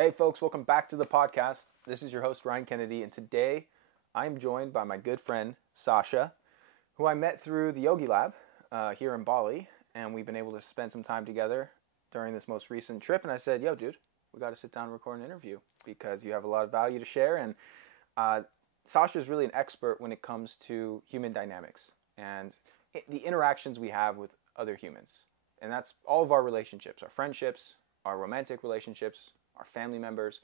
Hey folks, welcome back to the podcast. This is your host Ryan Kennedy, and today I'm joined by my good friend Sascha, who I met through the Yogi Lab here in Bali, and we've been able to spend some time together during this most recent trip. And I said, yo dude, we got to sit down and record an interview because you have a lot of value to share. And Sascha is really an expert when it comes to human dynamics and the interactions we have with other humans. And that's all of our relationships, our friendships, our romantic relationships, our family members,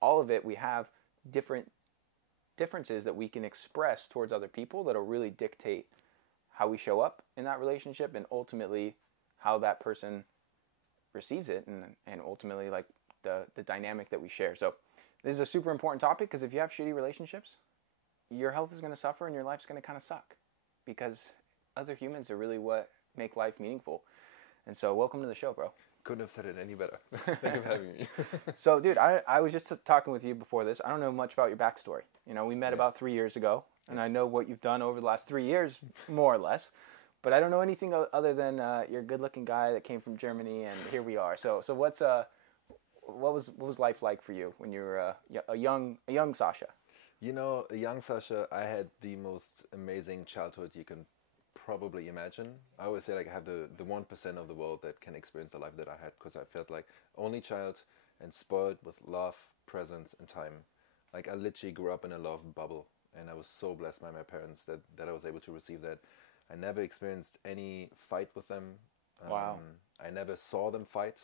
all of it. We have differences that we can express towards other people that'll really dictate how we show up in that relationship and ultimately how that person receives it and ultimately like the dynamic that we share. So this is a super important topic because if you have shitty relationships, your health is going to suffer and your life's going to kind of suck because other humans are really what make life meaningful. And so welcome to the show, bro. Couldn't have said it any better. Thank you for having me. So, dude, I was just talking with you before this. I don't know much about your backstory. You know, we met about 3 years ago, and I know what you've done over the last 3 years, more or less. But I don't know anything other than you're a good-looking guy that came from Germany, and here we are. So what was life like for you when you were a young Sascha? You know, a young Sascha, I had the most amazing childhood you can probably imagine. I always say like I have the 1% of the world that can experience the life that I had because I felt like only child and spoiled with love, presence, and time. Like I literally grew up in a love bubble, and I was so blessed by my parents that I was able to receive that. I never experienced any fight with them. Wow. I never saw them fight.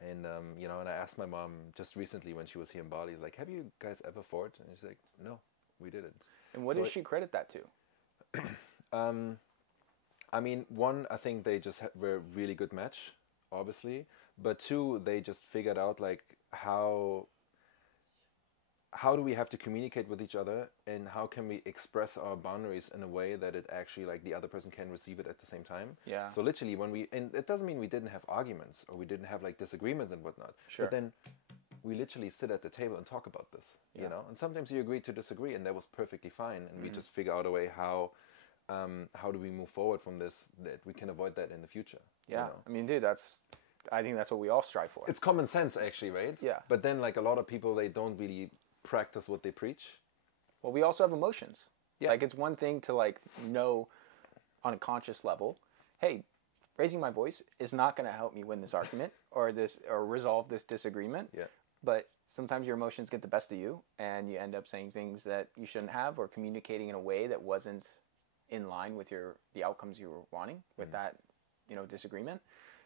And, and I asked my mom just recently when she was here in Bali, like, have you guys ever fought? And she's like, no, we didn't. And what does she credit that to? I mean, one, I think they just were a really good match, obviously. But two, they just figured out, like, how do we have to communicate with each other and how can we express our boundaries in a way that it actually, like, the other person can receive it at the same time. Yeah. So literally and it doesn't mean we didn't have arguments or we didn't have, like, disagreements and whatnot. Sure. But then we literally sit at the table and talk about this, you know? And sometimes you agree to disagree, and that was perfectly fine. And we just figure out a way how do we move forward from this, that we can avoid that in the future. Yeah. You know? I mean, dude, I think that's what we all strive for. It's common sense, actually, right? Yeah. But then, like, a lot of people, they don't really practice what they preach. Well, we also have emotions. Yeah. Like, it's one thing to, like, know on a conscious level, hey, raising my voice is not going to help me win this argument or resolve this disagreement. Yeah. But sometimes your emotions get the best of you, and you end up saying things that you shouldn't have or communicating in a way that wasn't in line with the outcomes you were wanting with that, disagreement.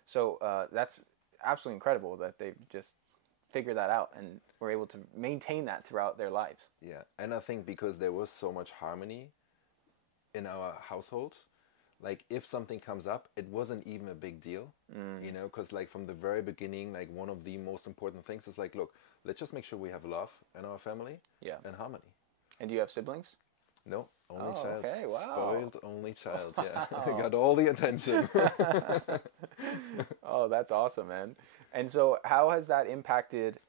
So that's absolutely incredible that they've just figured that out and were able to maintain that throughout their lives. Yeah, and I think because there was so much harmony in our household, like if something comes up, it wasn't even a big deal, because like from the very beginning, like one of the most important things is like, look, let's just make sure we have love in our family and harmony. And do you have siblings? No, only child. Okay, wow. Spoiled only child, yeah. Got all the attention. Oh, that's awesome, man. And so how has that impacted,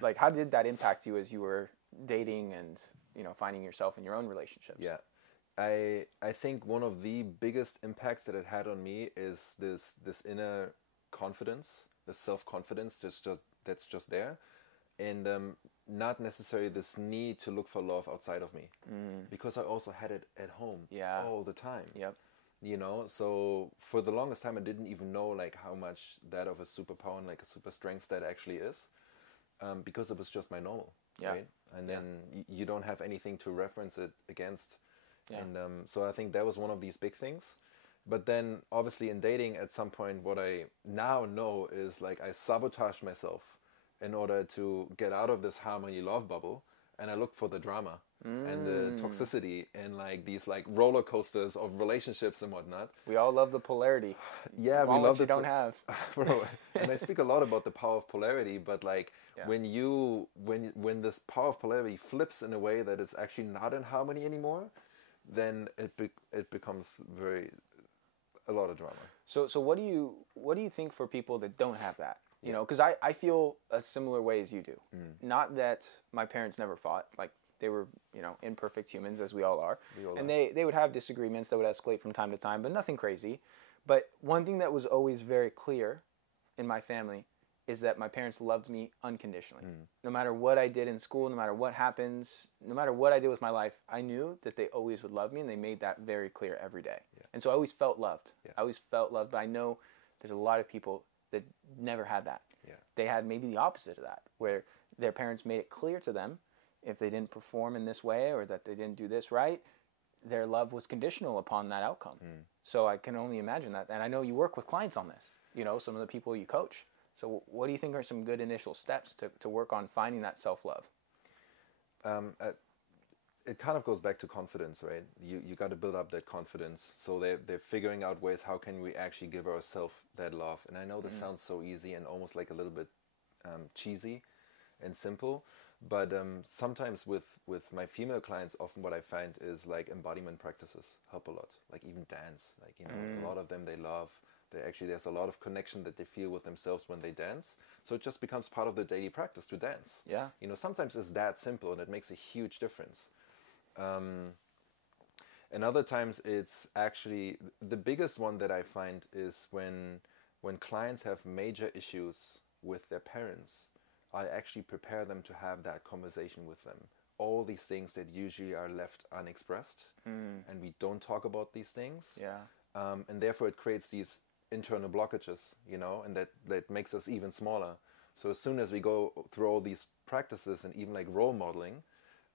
like, how did that impact you as you were dating and, finding yourself in your own relationships? Yeah. I think one of the biggest impacts that it had on me is this inner confidence, the self-confidence that's just there. And not necessarily this need to look for love outside of me, because I also had it at home all the time. Yep. So for the longest time, I didn't even know like how much that of a superpower and like a super strength that actually is, because it was just my normal, right? And then you don't have anything to reference it against. Yeah. And so I think that was one of these big things. But then obviously in dating, at some point, what I now know is like I sabotaged myself in order to get out of this harmony love bubble, and I look for the drama and the toxicity and like these like roller coasters of relationships and whatnot. We all love the polarity. Yeah, we love what you don't have. Bro, and I speak a lot about the power of polarity, but like when this power of polarity flips in a way that it's actually not in harmony anymore, then it becomes a lot of drama. So what do you think for people that don't have that? Because I feel a similar way as you do. Not that my parents never fought. Like, they were, imperfect humans, as we all are. And they would have disagreements that would escalate from time to time, but nothing crazy. But one thing that was always very clear in my family is that my parents loved me unconditionally. No matter what I did in school, no matter what happens, no matter what I did with my life, I knew that they always would love me, and they made that very clear every day. Yeah. And so I always felt loved. Yeah. I always felt loved, but I know there's a lot of people that never had that. Yeah. They had maybe the opposite of that, where their parents made it clear to them if they didn't perform in this way or that they didn't do this right, their love was conditional upon that outcome. So I can only imagine that. And I know you work with clients on this, you know, some of the people you coach. So what do you think are some good initial steps to work on finding that self-love? It kind of goes back to confidence, right? You got to build up that confidence. So they're figuring out ways, how can we actually give ourselves that love? And I know this sounds so easy and almost like a little bit cheesy and simple, but sometimes with my female clients, often what I find is like embodiment practices help a lot. Like even dance, like, you know, a lot of them they love. There's a lot of connection that they feel with themselves when they dance. So it just becomes part of the daily practice to dance. Yeah. You know, sometimes it's that simple and it makes a huge difference. And other times it's actually, the biggest one that I find is when clients have major issues with their parents, I actually prepare them to have that conversation with them. All these things that usually are left unexpressed, and we don't talk about these things. Yeah. And therefore it creates these internal blockages, you know, and that makes us even smaller. So as soon as we go through all these practices and even like role modeling,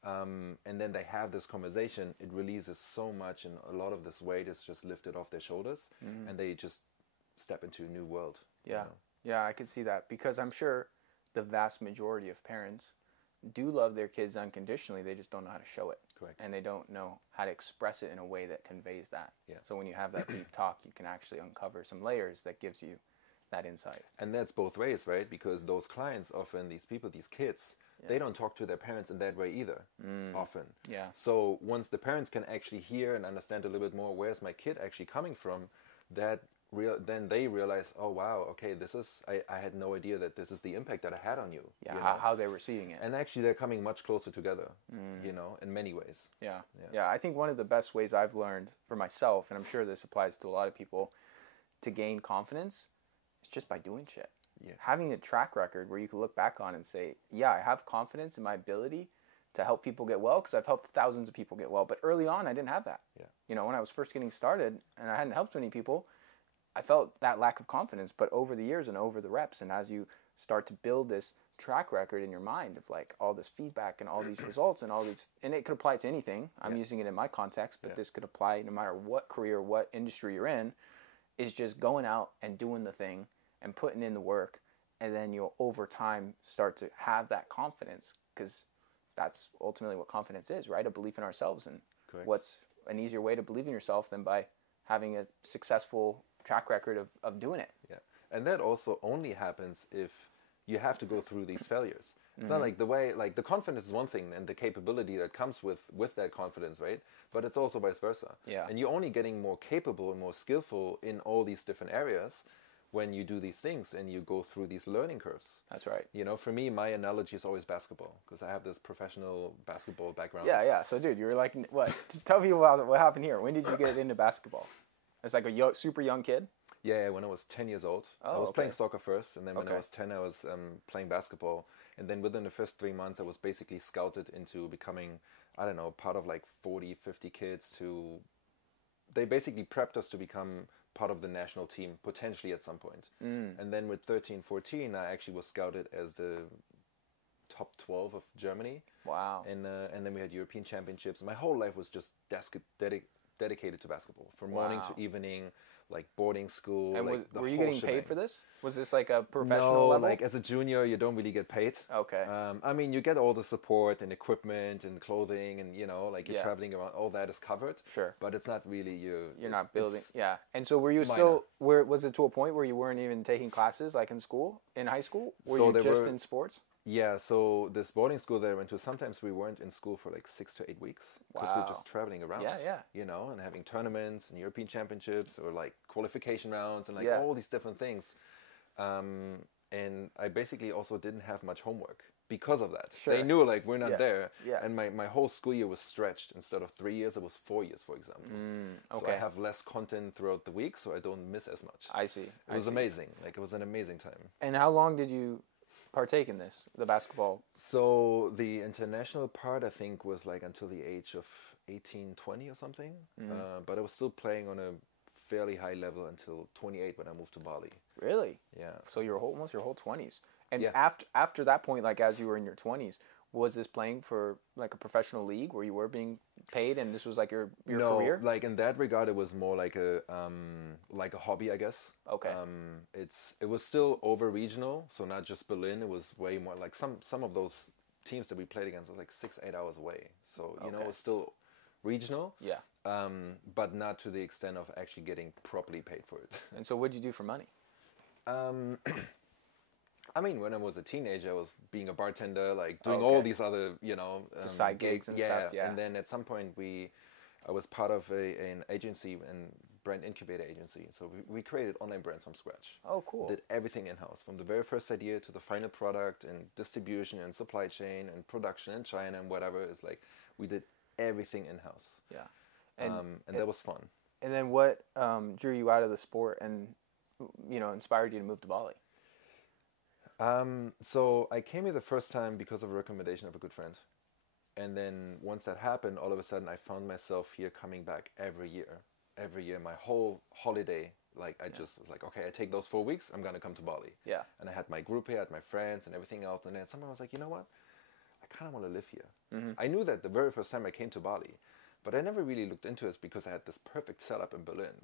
and then they have this conversation, it releases so much, and a lot of this weight is just lifted off their shoulders, and they just step into a new world. Yeah. You know? Yeah, I could see that, because I'm sure the vast majority of parents do love their kids unconditionally. They just don't know how to show it. Correct. And they don't know how to express it in a way that conveys that. Yeah. So when you have that deep talk, you can actually uncover some layers that gives you that insight. And that's both ways, right? Because those clients, often these people, these kids, they don't talk to their parents in that way either, often. Yeah. So once the parents can actually hear and understand a little bit more, where's my kid actually coming from, then they realize, oh wow, okay, I had no idea that this is the impact that I had on you. Yeah, you know? How they were seeing it. And actually they're coming much closer together, you know, in many ways. Yeah, I think one of the best ways I've learned for myself, and I'm sure this applies to a lot of people, to gain confidence is just by doing shit. Yeah. Having a track record where you can look back on and say, yeah, I have confidence in my ability to help people get well, because I've helped thousands of people get well. But early on, I didn't have that. Yeah. You know, when I was first getting started and I hadn't helped many people, I felt that lack of confidence. But over the years and over the reps, and as you start to build this track record in your mind of like all this feedback and all these results and all these, and it could apply to anything. I'm using it in my context, but this could apply no matter what career, what industry you're in, is just going out and doing the thing and putting in the work. And then you'll over time start to have that confidence, because that's ultimately what confidence is, right? A belief in ourselves. And what's an easier way to believe in yourself than by having a successful track record of doing it? Yeah. And that also only happens if you have to go through these failures. It's not like the way, like the confidence is one thing, and the capability that comes with that confidence, right? But it's also vice versa. Yeah. And you're only getting more capable and more skillful in all these different areas when you do these things and you go through these learning curves. That's right. You know, for me, my analogy is always basketball, because I have this professional basketball background. Yeah. So, dude, you were like, what? Tell me about what happened here. When did you get into basketball? It's like a super young kid? Yeah, when I was 10 years old. I was playing soccer first, and then when I was 10, I was playing basketball. And then within the first 3 months, I was basically scouted into becoming, I don't know, part of like 40, 50 kids they basically prepped us to become part of the national team, potentially at some point. And then with 13, 14, I actually was scouted as the top 12 of Germany. Wow. And then we had European championships. My whole life was just dedicated to basketball, from morning to evening, like boarding school. And were you getting paid for this? Was this like a professional level? No, like as a junior, you don't really get paid. Okay. I mean, you get all the support and equipment and clothing, and you know, like you're traveling around. All that is covered. Sure. But it's not really You're not building. Yeah. And so were you still? Was it to a point where you weren't even taking classes, like in school, in high school? Were you just in sports? Yeah, so this boarding school that I went to, sometimes we weren't in school for like 6 to 8 weeks, because we're just traveling around. Yeah. You know, and having tournaments and European championships, or like qualification rounds, and like all these different things. And I basically also didn't have much homework, because of that. Sure. They knew like we're not there. Yeah. And my whole school year was stretched. Instead of 3 years, it was 4 years, for example. Okay. So I have less content throughout the week, so I don't miss as much. I see. It was amazing. Like, it was an amazing time. And how long did you partake in this, the basketball? So the international part, I think, was like until the age of 18, 20 or something. But I was still playing on a fairly high level until 28 when I moved to Bali. Really? Yeah. So almost your whole 20s. And Yeah. after that point, like as you were in your 20s, was this playing for like a professional league where you were being paid and this was like your career? No, like in that regard, it was more like a hobby, I guess. Okay. It was still over regional, so not just Berlin. It was way more like some of those teams that we played against was like 6-8 hours away. So you know, it was still regional. Yeah. But not to the extent of actually getting properly paid for it. And so what did you do for money? I mean, when I was a teenager, I was being a bartender, like doing all these other, just side gigs and stuff. Yeah. And then at some point, I was part of an agency and brand incubator agency. So we created online brands from scratch. Oh, cool. Did everything in-house, from the very first idea to the final product and distribution and supply chain and production in China and whatever. It's like we did everything in-house. Yeah. And that was fun. And then what drew you out of the sport and, inspired you to move to Bali? So I came here the first time because of a recommendation of a good friend. And then once that happened, all of a sudden I found myself here coming back every year. Every year, my whole holiday, like I just was like, okay, I take those 4 weeks, I'm going to come to Bali. Yeah. And I had my group here, I had my friends and everything else. And then someone was like, you know what? I kind of want to live here. I knew that the very first time I came to Bali. But I never really looked into it because I had this perfect setup in Berlin,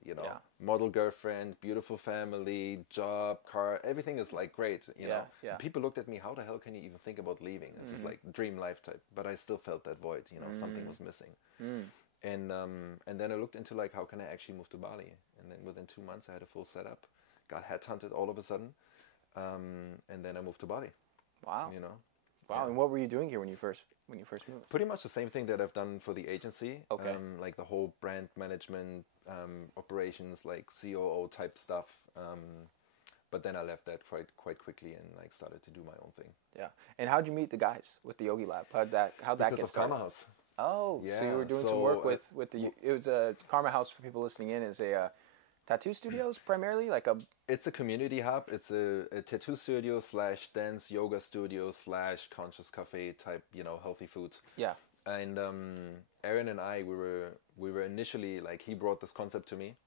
model girlfriend, beautiful family, job, car, everything is like great, know. Yeah. People looked at me, how the hell can you even think about leaving? This is like dream life type. But I still felt that void, something was missing. And then I looked into like, how can I actually move to Bali? And then within 2 months I had a full setup, got headhunted all of a sudden. And then I moved to Bali. Wow. Wow. Yeah. And what were you doing here when you first moved? Pretty much the same thing that I've done for the agency. Okay. Like the whole brand management, operations, like COO type stuff. But then I left that quite quickly and like started to do my own thing. Yeah. And how'd you meet the guys with the Yogi Lab? How'd that get started? Because of Karma House. Oh, yeah. So you were doing some work with the. It was a Karma House for people listening in. Is a tattoo studios primarily, like a. It's a community hub. It's a tattoo studio / dance yoga studio / conscious cafe type, healthy food. Yeah. And Aaron and I, we were initially like, he brought this concept to me,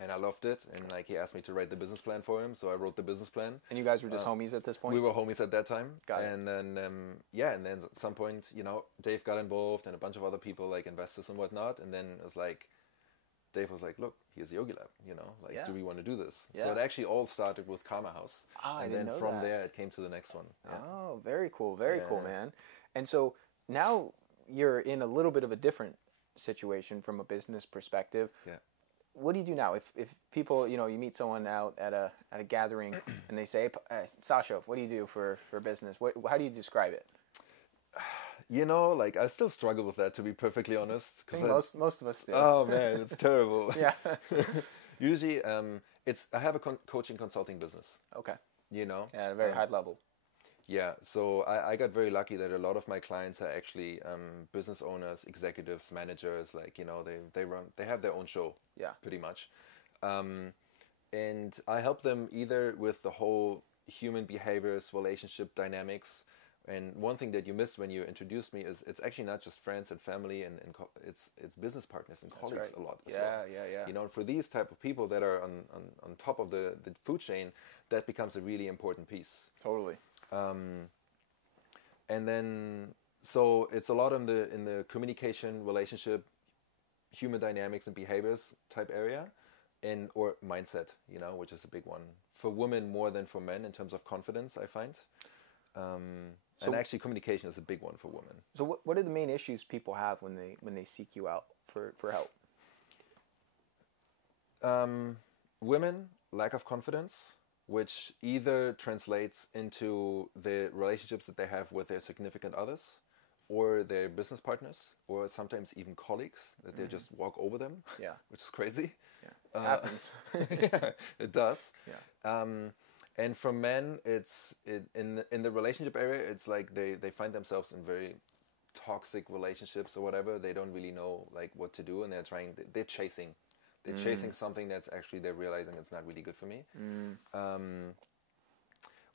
and I loved it. And like, he asked me to write the business plan for him, so I wrote the business plan. And you guys were just homies at this point. We were homies at that time. Got it. And then and then at some point, Dave got involved and a bunch of other people like investors and whatnot. And then it was like, Dave was like, look, here's Yogi Lab, do we want to do this? Yeah. So it actually all started with Karma House. I didn't know from that. there, it came to the next one. Yeah. Oh, very cool. Very cool, man. And so now you're in a little bit of a different situation from a business perspective. Yeah. What do you do now? If people, you meet someone out at a gathering and they say, Sascha, what do you do for business? How do you describe it? Like I still struggle with that, to be perfectly honest. I think most of us do. Oh man, it's terrible. Yeah. Usually, I have a coaching consulting business. Okay. At a very high level. Yeah. So I got very lucky that a lot of my clients are actually business owners, executives, managers. Like they have their own show. Yeah. Pretty much. And I help them either with the whole human behaviors, relationship dynamics. And one thing that you missed when you introduced me is it's actually not just friends and family and it's business partners and colleagues a lot as well. Yeah. For these type of people that are on top of the food chain, that becomes a really important piece. Totally. And then so it's a lot in the communication, relationship, human dynamics and behaviors type area, or mindset, which is a big one for women more than for men in terms of confidence, I find. And actually, communication is a big one for women. So, what are the main issues people have when they seek you out for help? Women, lack of confidence, which either translates into the relationships that they have with their significant others, or their business partners, or sometimes even colleagues that they just walk over them. Yeah, which is crazy. Yeah, it happens. Yeah, it does. Yeah. And for men, in the relationship area, it's like they find themselves in very toxic relationships or whatever. They don't really know like what to do, and they're chasing something that's actually they're realizing it's not really good for me,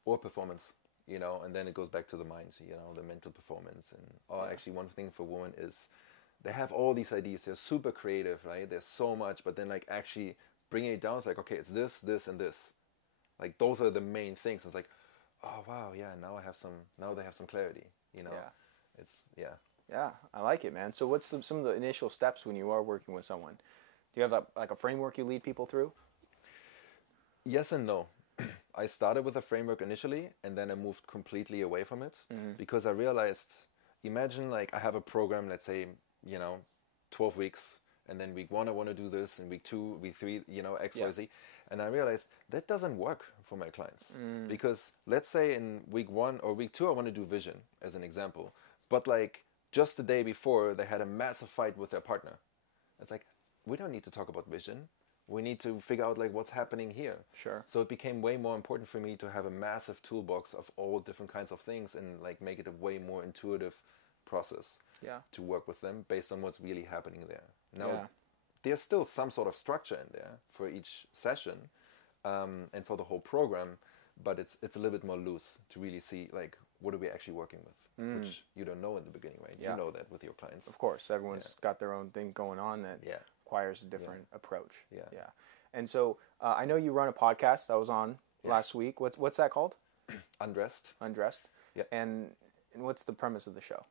or performance, and then it goes back to the mind, the mental performance. And actually one thing for women is they have all these ideas. They're super creative, right? There's so much, but then like actually bringing it down, it's like, okay, it's this, this, and this. Like those are the main things. It's like, oh wow, yeah. Now they have some clarity. Yeah, I like it, man. So what's some of the initial steps when you are working with someone? Do you have a framework you lead people through? Yes and no. I started with a framework initially, and then I moved completely away from it because I realized, imagine like I have a program, let's say, 12 weeks. And then week 1, I want to do this. And week 2, week 3, X, Y, Z. And I realized that doesn't work for my clients. Because let's say in week 1 or week 2, I want to do vision as an example. But like just the day before, they had a massive fight with their partner. It's like, we don't need to talk about vision. We need to figure out like what's happening here. Sure. So it became way more important for me to have a massive toolbox of all different kinds of things and like make it a way more intuitive process to work with them based on what's really happening there. Now, there's still some sort of structure in there for each session and for the whole program, but it's a little bit more loose to really see like what are we actually working with, which you don't know in the beginning, right? You know that with your clients. Of course, everyone's got their own thing going on that requires a different approach. Yeah. And so I know you run a podcast I was on last week. What's that called? Undressed. Yeah. And what's the premise of the show?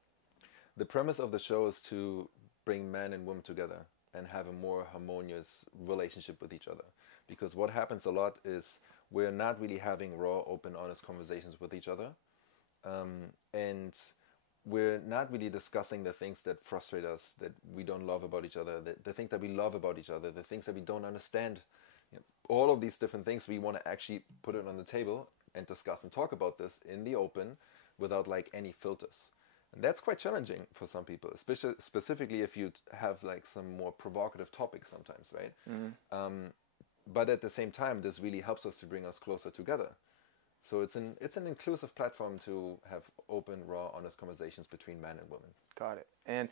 The premise of the show is to bring men and women together and have a more harmonious relationship with each other. Because what happens a lot is we're not really having raw, open, honest conversations with each other. And we're not really discussing the things that frustrate us, that we don't love about each other, the things that we love about each other, the things that we don't understand. All of these different things, we want to actually put it on the table and discuss and talk about this in the open without like any filters. And that's quite challenging for some people, especially specifically if you have like some more provocative topics sometimes, right? But at the same time, this really helps us to bring us closer together. So it's an inclusive platform to have open, raw, honest conversations between men and women. Got it.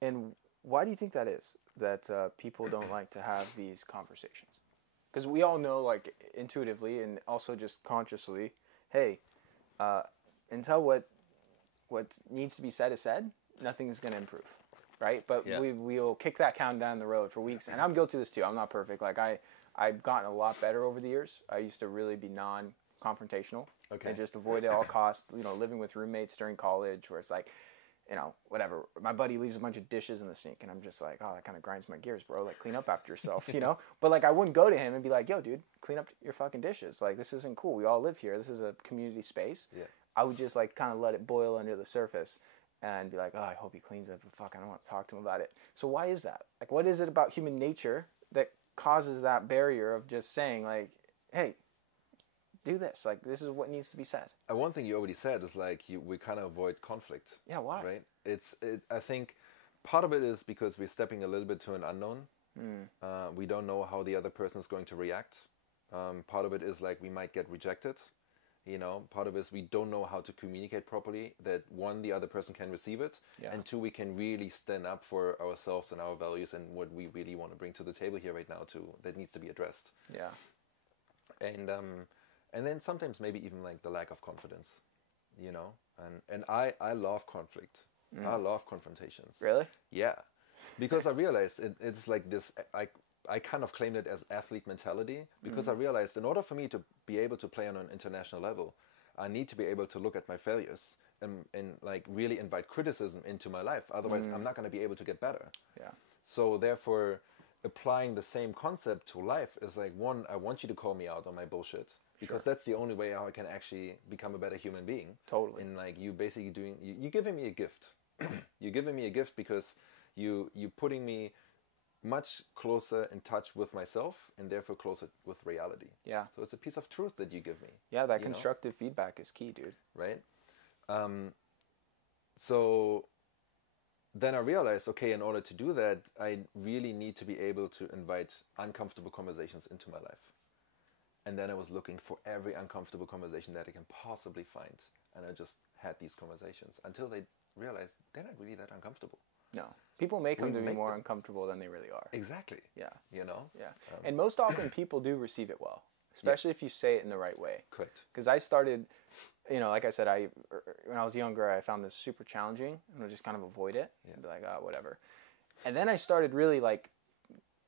And why do you think that is? That people don't like to have these conversations? Because we all know, like intuitively and also just consciously, hey, until what needs to be said is said, nothing's going to improve, right? But we'll kick that can down the road for weeks. And I'm guilty of this too. I'm not perfect. Like I've gotten a lot better over the years. I used to really be non-confrontational and just avoid at all costs, living with roommates during college where it's like, whatever. My buddy leaves a bunch of dishes in the sink and I'm just like, oh, that kind of grinds my gears, bro. Like clean up after yourself, But like I wouldn't go to him and be like, yo, dude, clean up your fucking dishes. Like this isn't cool. We all live here. This is a community space. Yeah. I would just like kind of let it boil under the surface and be like, oh, I hope he cleans it, but fuck, I don't want to talk to him about it. So why is that? Like, what is it about human nature that causes that barrier of just saying like, hey, do this. Like, this is what needs to be said. One thing you already said is like we kind of avoid conflict. Yeah, why? Right? I think part of it is because we're stepping a little bit to an unknown. We don't know how the other person is going to react. Part of it is like we might get rejected. Part of it is we don't know how to communicate properly, that one, the other person can receive it, and two, we can really stand up for ourselves and our values and what we really want to bring to the table here right now too, that needs to be addressed. Yeah. And then sometimes maybe even like the lack of confidence, and I love conflict. I love confrontations. Really? Yeah. Because I realized it's like this, I kind of claimed it as athlete mentality because I realized in order for me to be able to play on an international level, I need to be able to look at my failures and like really invite criticism into my life. Otherwise, I'm not going to be able to get better. Yeah. So therefore, applying the same concept to life is like, one, I want you to call me out on my bullshit because that's the only way how I can actually become a better human being. Totally. And like you basically you're giving me a gift. You're giving me a gift because you're putting me much closer in touch with myself and therefore closer with reality. Yeah. So it's a piece of truth that you give me. Yeah, that constructive feedback is key, dude. Right? So then I realized, okay, in order to do that, I really need to be able to invite uncomfortable conversations into my life. And then I was looking for every uncomfortable conversation that I can possibly find. And I just had these conversations until they realized they're not really that uncomfortable. No. People make them to be more uncomfortable than they really are. Exactly. Yeah. You know? Yeah. And most often people do receive it well, especially if you say it in the right way. Correct. Because I started, you know, like I said, when I was younger, I found this super challenging and I just kind of avoid it. Yeah. And be like, oh, whatever. And then I started really like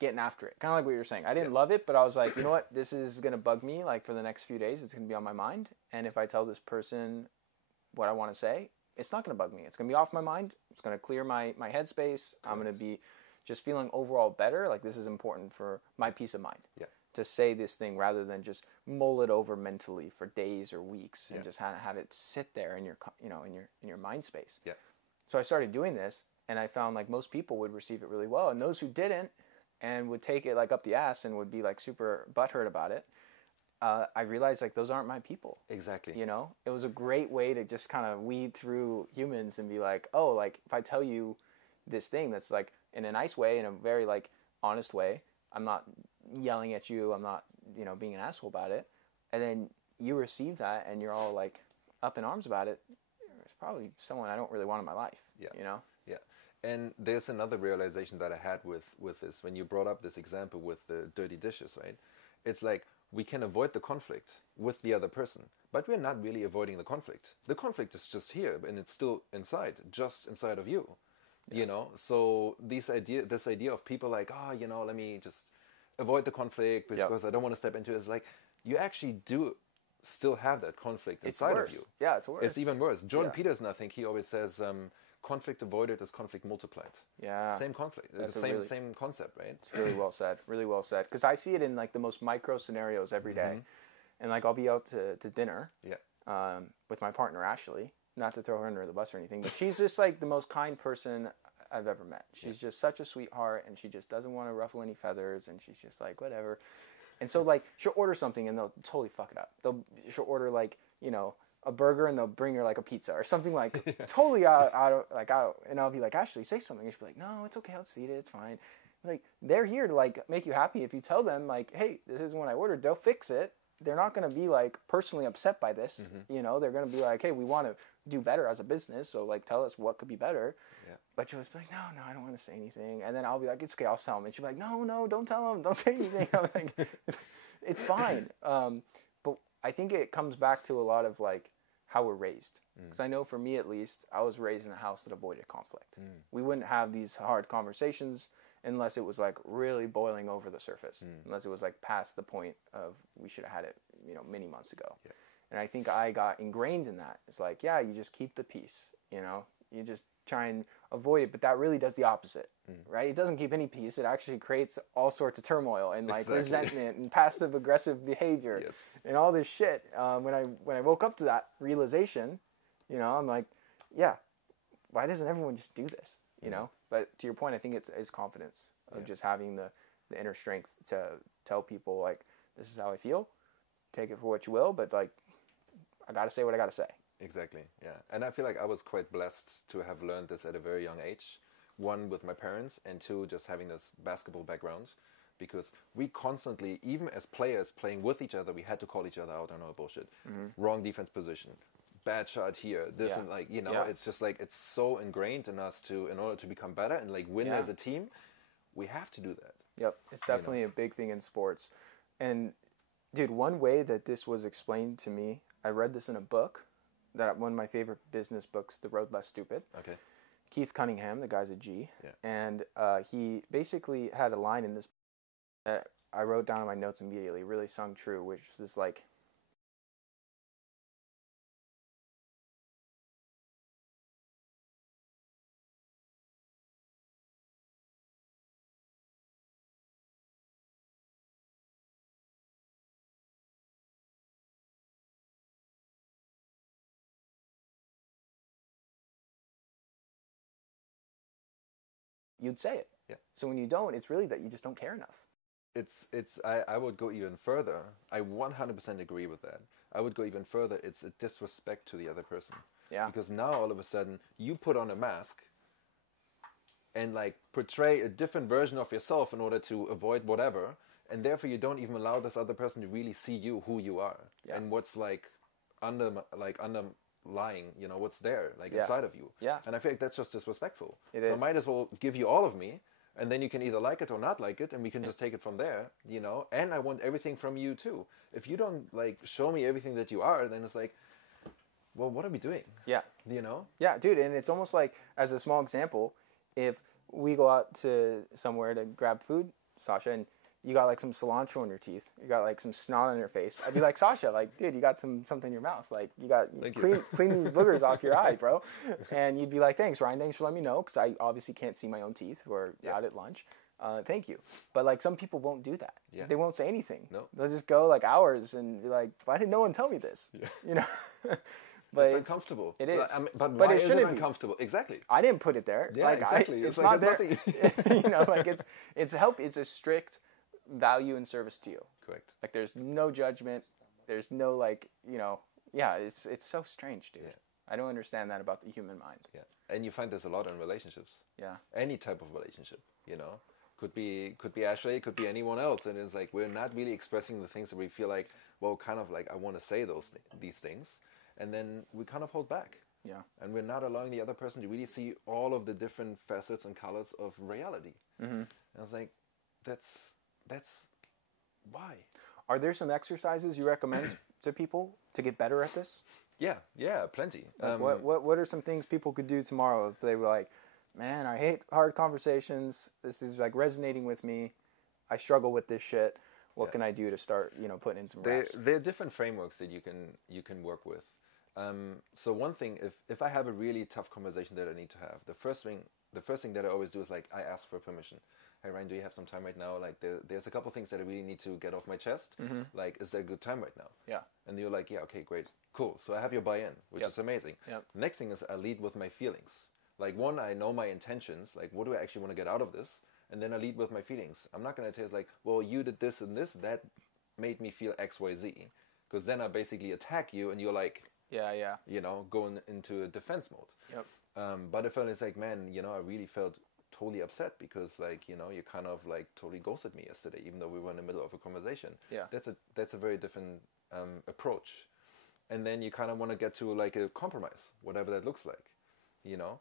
getting after it. Kind of like what you were saying. I didn't love it, but I was like, you know what? This is going to bug me like for the next few days. It's going to be on my mind. And if I tell this person what I want to say, it's not going to bug me. It's going to be off my mind. It's going to clear my headspace. I'm going to be just feeling overall better. Like this is important for my peace of mind. Yeah. To say this thing rather than just mull it over mentally for days or weeks and just have it sit there in your, you know, in your mind space. Yeah. So I started doing this and I found like most people would receive it really well. And those who didn't and would take it like up the ass and would be like super butthurt about it, I realized like those aren't my people. Exactly. You know, it was a great way to just kind of weed through humans and be like, oh, like if I tell you this thing that's like in a nice way, in a very like honest way, I'm not yelling at you, I'm not, you know, being an asshole about it, and then you receive that and you're all like up in arms about it, it's probably someone I don't really want in my life. Yeah. You know? Yeah. And there's another realization that I had with this, when you brought up this example with the dirty dishes, right? It's like, we can avoid the conflict with the other person, but we're not really avoiding the conflict. The conflict is just here, and it's still inside, just inside of you. Yeah. You know, so this idea of people like, oh, you know, let me just avoid the conflict because I don't want to step into it. It's like, you actually do still have that conflict inside of you. Yeah, it's worse. It's even worse. Jordan Peterson, I think, he always says, conflict avoided is conflict multiplied. Yeah. Same conflict. Same concept, right? It's really well said. Really well said. Because I see it in like the most micro scenarios every day. And like I'll be out to dinner with my partner, Ashley. Not to throw her under the bus or anything, but she's just like the most kind person I've ever met. She's just such a sweetheart and she just doesn't want to ruffle any feathers and she's just like, whatever. And so like she'll order something and they'll totally fuck it up. She'll order like, you know, a burger and they'll bring her like a pizza or something like totally out, and I'll be like, Ashley, say something. And she'll be like, no, it's okay, I'll just eat it, it's fine. Like they're here to like make you happy. If you tell them like, hey, this isn't what I ordered, they'll fix it. They're not going to be like personally upset by this. You know, they're going to be like, hey, we want to do better as a business, so like tell us what could be better. But she'll just be like, no, I don't want to say anything. And then I'll be like, it's okay, I'll tell them. And she'll be like, no, don't tell them, don't say anything. I'm like, it's fine. But I think it comes back to a lot of like how we're raised. Because I know for me at least, I was raised in a house that avoided conflict. We wouldn't have these hard conversations unless it was like really boiling over the surface. Unless it was like past the point of we should have had it, you know, many months ago. Yeah. And I think I got ingrained in that. It's like, yeah, you just keep the peace, you know, you just try and avoid it, but that really does the opposite, right? It doesn't keep any peace. It actually creates all sorts of turmoil and like resentment and passive aggressive behavior and all this shit. When I woke up to that realization, you know, I'm like, yeah, why doesn't everyone just do this, you know? But to your point, I think it's confidence of just having the inner strength to tell people like, this is how I feel, take it for what you will, but like, I got to say what I got to say. Exactly, yeah. And I feel like I was quite blessed to have learned this at a very young age. One, with my parents, and two, just having this basketball background. Because we constantly, even as players playing with each other, we had to call each other out on our bullshit. Wrong defense position, bad shot here, this and like, you know, it's just like, it's so ingrained in us in order to become better and like win as a team, we have to do that. Yep, it's definitely a big thing in sports. And dude, one way that this was explained to me, I read this in a book, one of my favorite business books, The Road Less Stupid. Okay. Keith Cunningham, the guy's a G. Yeah. And he basically had a line in this that I wrote down in my notes immediately, really sung true, which was like, you'd say it. Yeah. So when you don't, it's really that you just don't care enough. I would go even further. I 100% agree with that. I would go even further. It's a disrespect to the other person. Yeah. Because now all of a sudden you put on a mask and like portray a different version of yourself in order to avoid whatever. and therefore you don't even allow this other person to really see you, who you are, and what's like underlying, you know, what's there like inside of you. Yeah. And I feel like that's just disrespectful. It so is. I might as well give you all of me, and then you can either like it or not like it, and we can just take it from there, you know. And I want everything from you too. If you don't like show me everything that you are, then it's like, well, what are we doing? Yeah. You know? Yeah, dude, and it's almost like, as a small example, if we go out to somewhere to grab food, Sasha, and you got like some cilantro in your teeth, you got like some snot on your face, I'd be like, Sasha, like, dude, you got something in your mouth, like, clean these boogers off your eye, bro. And you'd be like, thanks, Ryan, thanks for letting me know, because I obviously can't see my own teeth. We're out at lunch. Thank you. But like, some people won't do that. Yeah. They won't say anything. No. They'll just go like hours and be like, why didn't no one tell me this? Yeah. You know? But it's uncomfortable. It is. But why is it uncomfortable? Exactly. I didn't put it there. Yeah, like, exactly. It's not there. Nothing. You know, like it's a strict value and service to you. Correct. Like there's no judgment. There's no like, you know, it's so strange, dude. Yeah. I don't understand that about the human mind. Yeah. And you find this a lot in relationships. Yeah. Any type of relationship, you know. Could be Ashley, could be anyone else, and it's like we're not really expressing the things that we feel like, well, kind of like I want to say these things. And then we kind of hold back. Yeah. And we're not allowing the other person to really see all of the different facets and colors of reality. Mm-hmm. And I was like, that's why. Are there some exercises you recommend to people to get better at this? Yeah, plenty. Like what are some things people could do tomorrow if they were like, man, I hate hard conversations. This is like resonating with me. I struggle with this shit. What can I do to start, you know, putting in some reps? There are different frameworks that you can work with. So one thing, if I have a really tough conversation that I need to have, the first thing that I always do is like I ask for permission. Hey Ryan, do you have some time right now? Like there's a couple things that I really need to get off my chest. Mm-hmm. Like, is there a good time right now? Yeah. And you're like, yeah, okay, great, cool. So I have your buy-in, which is amazing. Yep. Next thing is I lead with my feelings. Like one, I know my intentions. Like, what do I actually want to get out of this? And then I lead with my feelings. I'm not going to tell you like, well, you did this and this, that made me feel X, Y, Z. Because then I basically attack you and you're like, you know, going into a defense mode. Yep. But if it's like, man, you know, I really felt totally upset because like, you know, you kind of like totally ghosted me yesterday, even though we were in the middle of a conversation. Yeah. That's a very different approach. And then you kind of want to get to like a compromise, whatever that looks like, you know.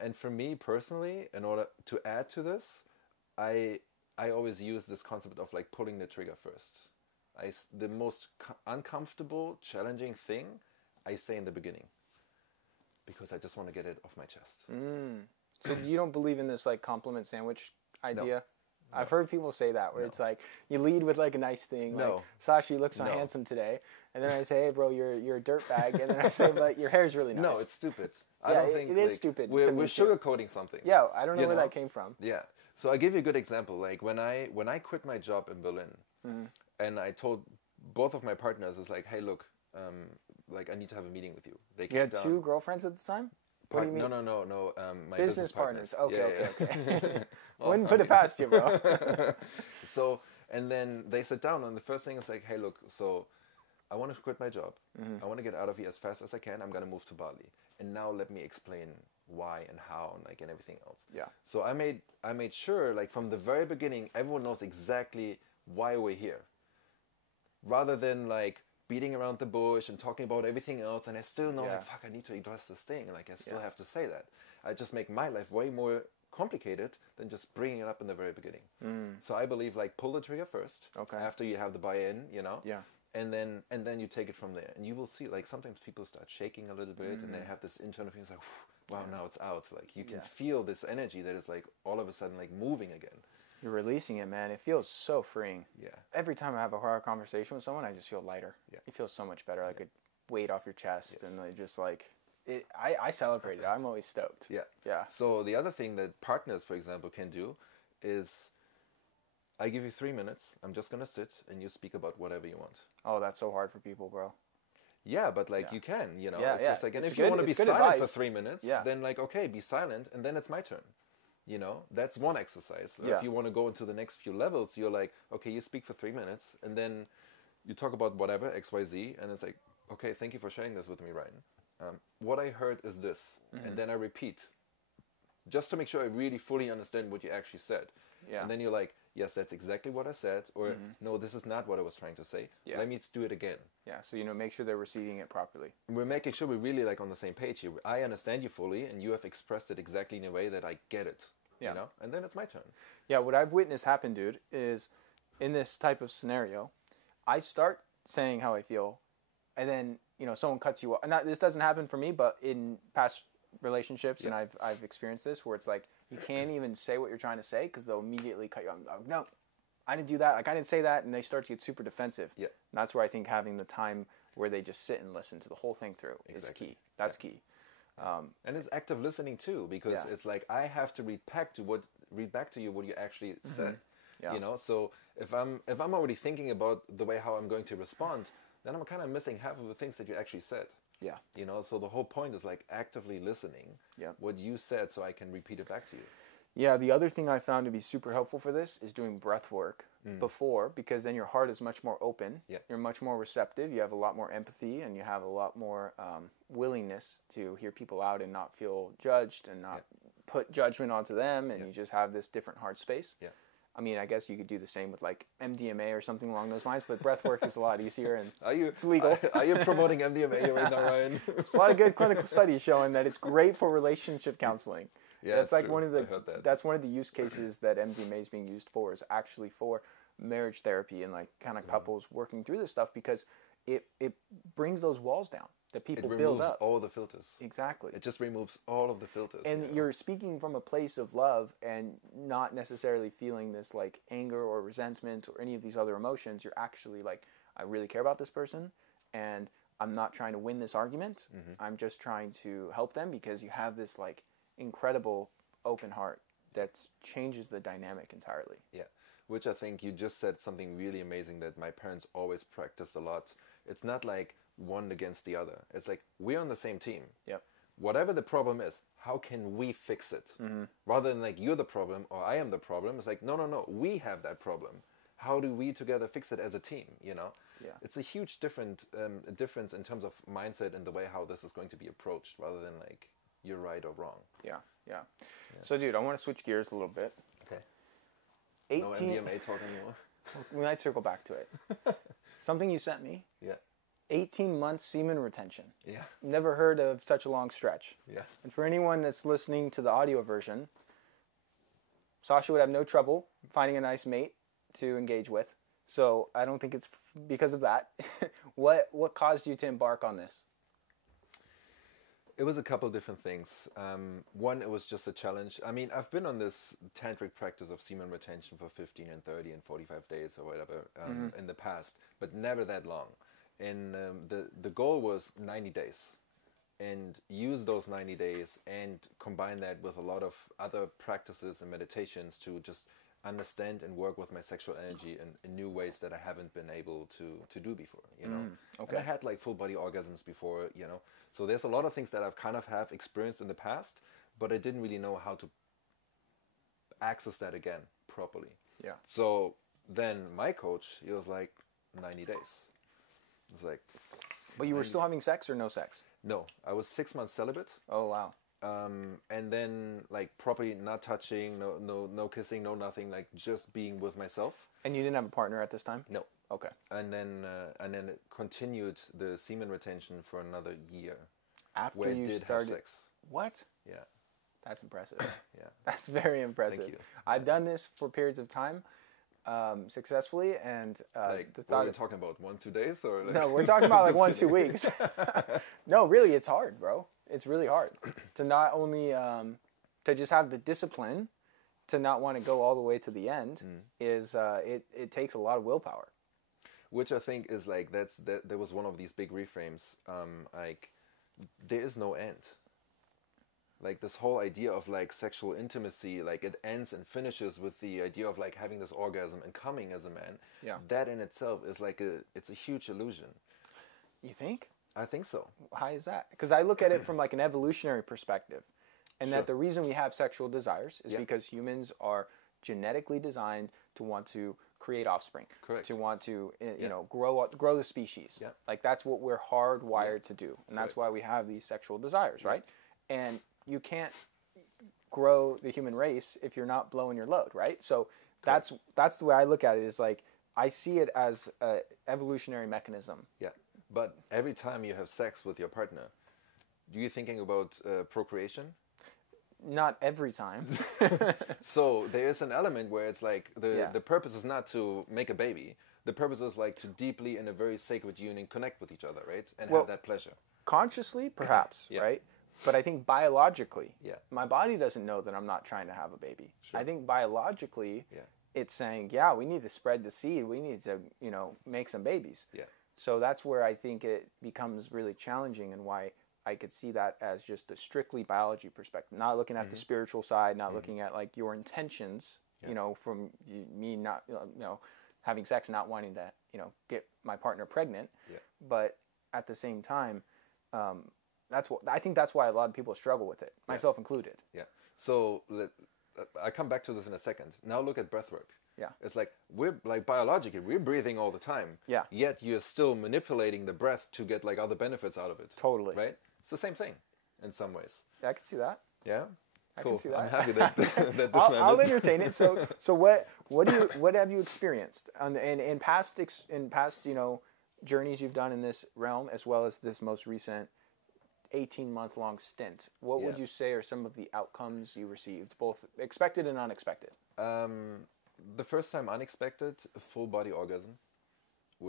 And for me personally, in order to add to this, I always use this concept of like pulling the trigger first. The most uncomfortable, challenging thing I say in the beginning, because I just want to get it off my chest. So you don't believe in this like compliment sandwich idea? No. I've heard people say that, where it's like you lead with like a nice thing, like Sasha, you look so handsome today, and then I say, hey bro, you're a dirtbag, and then I say, but your hair's really nice. No, it's stupid. I don't think it is stupid. We're sugarcoating something. Yeah, I don't know where that came from. Yeah, so I'll give you a good example. Like when I quit my job in Berlin, and I told both of my partners, it's like, hey, look, like I need to have a meeting with you. They You had two girlfriends at the time? What do you mean? No. My business partners. Okay. Well, wouldn't put it past you, bro. So, and then they sit down, and the first thing is like, hey, look, so I want to quit my job. I want to get out of here as fast as I can. I'm going to move to Bali. And now let me explain why and how and everything else. Yeah. So I made sure, like from the very beginning, everyone knows exactly why we're here. Rather than like beating around the bush and talking about everything else, and I still know like, fuck, I need to address this thing. Like I still have to say that. I just make my life way more complicated than just bringing it up in the very beginning. So I believe like pull the trigger first. Okay. After you have the buy-in, you know. Yeah. And then you take it from there, and you will see like sometimes people start shaking a little bit, and they have this internal feeling like, wow, now it's out. Like you can feel this energy that is like all of a sudden like moving again. You're releasing it, man. It feels so freeing. Yeah. Every time I have a hard conversation with someone, I just feel lighter. Yeah. You feel so much better, like a weight off your chest, and like just like it. I celebrate it. I'm always stoked. Yeah. Yeah. So the other thing that partners, for example, can do is, I give you 3 minutes. I'm just gonna sit, and you speak about whatever you want. Oh, that's so hard for people, bro. Yeah, but like you can, you know. Yeah, it's just like, and it's if you want to be silent advice for 3 minutes, then like, okay, be silent, and then it's my turn. You know, that's one exercise. If you want to go into the next few levels, you're like, okay, you speak for 3 minutes, and then you talk about whatever, X, Y, Z, and it's like, okay, thank you for sharing this with me, Ryan. What I heard is this, and then I repeat, just to make sure I really fully understand what you actually said. Yeah. And then you're like, yes, that's exactly what I said, or no, this is not what I was trying to say. Yeah. Let me do it again. Yeah, so, make sure they're receiving it properly. And we're making sure we're really like on the same page here. I understand you fully, and you have expressed it exactly in a way that I get it. Yeah. And then it's my turn. Yeah, what I've witnessed happen, dude, is in this type of scenario, I start saying how I feel, and then, someone cuts you off. And this doesn't happen for me, but in past relationships, and I've experienced this, where it's like, you can't even say what you're trying to say, because they'll immediately cut you off and go, no, I didn't do that. Like, I didn't say that. And they start to get super defensive. Yeah. And that's where I think having the time where they just sit and listen to the whole thing through is key. That's key. And it's active listening too, because it's like, I have to read back to you what you actually said. Yeah. So if I'm already thinking about the way how I'm going to respond, then I'm kind of missing half of the things that you actually said. Yeah. So the whole point is like actively listening what you said, so I can repeat it back to you. Yeah, the other thing I found to be super helpful for this is doing breath work before, because then your heart is much more open. Yeah. You're much more receptive. You have a lot more empathy, and you have a lot more willingness to hear people out and not feel judged and not put judgment onto them, and you just have this different heart space. Yeah. I mean, I guess you could do the same with like MDMA or something along those lines, but breath work is a lot easier, and it's legal. Are you promoting MDMA right now, Ryan? There's a lot of good clinical studies showing that it's great for relationship counseling. Yeah, that's like true. one of I heard that. That's one of the use cases that MDMA is being used for, is actually for marriage therapy and like kind of couples working through this stuff, because it brings those walls down that people build up. It removes all the filters. Exactly. It just removes all of the filters. And you're speaking from a place of love and not necessarily feeling this like anger or resentment or any of these other emotions. You're actually like, I really care about this person, and I'm not trying to win this argument. I'm just trying to help them, because you have this like incredible open heart that changes the dynamic entirely. Yeah, which I think you just said something really amazing that my parents always practiced a lot. It's not like one against the other. It's like, we're on the same team. Yep. Whatever the problem is, how can we fix it? Rather than like, you're the problem or I am the problem. It's like, no, we have that problem. How do we together fix it as a team? Yeah. It's a huge difference in terms of mindset and the way how this is going to be approached, rather than like, you're right or wrong. Yeah. So, dude, I want to switch gears a little bit. Okay. 18... No MDMA talk anymore. We might circle back to it. Something you sent me. Yeah. 18 months semen retention. Yeah. Never heard of such a long stretch. Yeah. And for anyone that's listening to the audio version, Sascha would have no trouble finding a nice mate to engage with. So I don't think it's because of that. What caused you to embark on this? It was a couple different things. One, it was just a challenge. I mean, I've been on this tantric practice of semen retention for 15 and 30 and 45 days or whatever in the past, but never that long. And the goal was 90 days. And use those 90 days and combine that with a lot of other practices and meditations to just understand and work with my sexual energy in new ways that I haven't been able to do before, Okay. And I had like full body orgasms before, So there's a lot of things that I've kind of have experienced in the past, but I didn't really know how to access that again properly. Yeah. So then my coach, he was like, 90 days. It was like... But you were still having sex or no sex? No, I was 6 months celibate. Oh, wow. And then like properly not touching, no kissing, no nothing, like just being with myself. And you didn't have a partner at this time? No. Okay. And then it continued the semen retention for another year. After where you I did started... have sex. What? Yeah. That's impressive. Yeah. That's very impressive. Thank you. I've done this for periods of time successfully, and the thought... What are you talking about? 1-2 days? Or like... No, we're talking about like 1-2 weeks. No, really, it's hard, bro. It's really hard to not only to just have the discipline to not want to go all the way to the end. It takes a lot of willpower. Which I think is like that was one of these big reframes. Like there is no end. Like this whole idea of like sexual intimacy, like it ends and finishes with the idea of like having this orgasm and coming as a man. Yeah. That in itself is like it's a huge illusion. You think? I think so. Why is that? Because I look at it from like an evolutionary perspective, and that the reason we have sexual desires is because humans are genetically designed to want to create offspring. Correct. To want to grow the species. Yeah. Like that's what we're hardwired to do, and that's why we have these sexual desires, right? And you can't grow the human race if you're not blowing your load, right? So That's the way I look at it. Is like I see it as a evolutionary mechanism. Yeah, but every time you have sex with your partner, are you thinking about procreation? Not every time. So there is an element where it's like the purpose is not to make a baby. The purpose is like to deeply, in a very sacred union, connect with each other, right? And have that pleasure. Consciously, perhaps, right? But I think biologically, my body doesn't know that I'm not trying to have a baby. Sure. I think biologically, it's saying, we need to spread the seed. We need to, make some babies. Yeah. So that's where I think it becomes really challenging, and why I could see that as just a strictly biology perspective, not looking at the spiritual side, not looking at like your intentions, from me not, having sex and not wanting to, get my partner pregnant. Yeah. But at the same time, I think that's why a lot of people struggle with it, myself included. Yeah. So I come back to this in a second. Now look at breath work. Yeah. It's like we're like biologically we're breathing all the time. Yeah. Yet you're still manipulating the breath to get like other benefits out of it. Totally. Right? It's the same thing in some ways. Yeah, I can see that. Yeah. I cool. can see that. I'm happy that this I'll entertain it. So what have you experienced in past journeys you've done in this realm, as well as this most recent 18-month-long stint? What would you say are some of the outcomes you received, both expected and unexpected? The first time unexpected, a full body orgasm.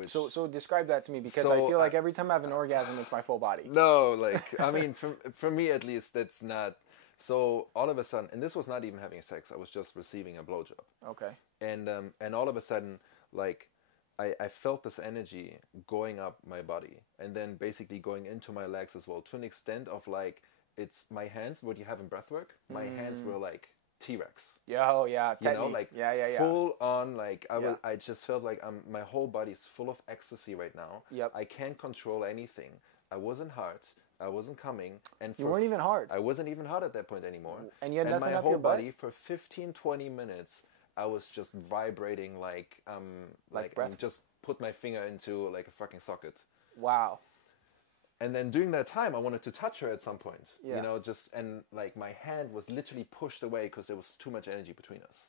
So describe that to me, because I feel like every time I have an orgasm, it's my full body. No, I mean, for me at least, that's not. So all of a sudden, and this was not even having sex, I was just receiving a blowjob. Okay. And all of a sudden, like, I felt this energy going up my body, and then basically going into my legs as well, to an extent of like, it's my hands, what you have in breathwork, my hands were like T-Rex. Yeah, oh yeah, like full on, like I just felt like my whole body's full of ecstasy right now. Yep. I can't control anything. I wasn't hard. I wasn't coming, and you weren't even hard. I wasn't even hard at that point anymore. And you had nothing my up whole your butt? body for 15-20 minutes. I was just vibrating like just put my finger into like a fucking socket. Wow. And then during that time, I wanted to touch her at some point, and like my hand was literally pushed away because there was too much energy between us.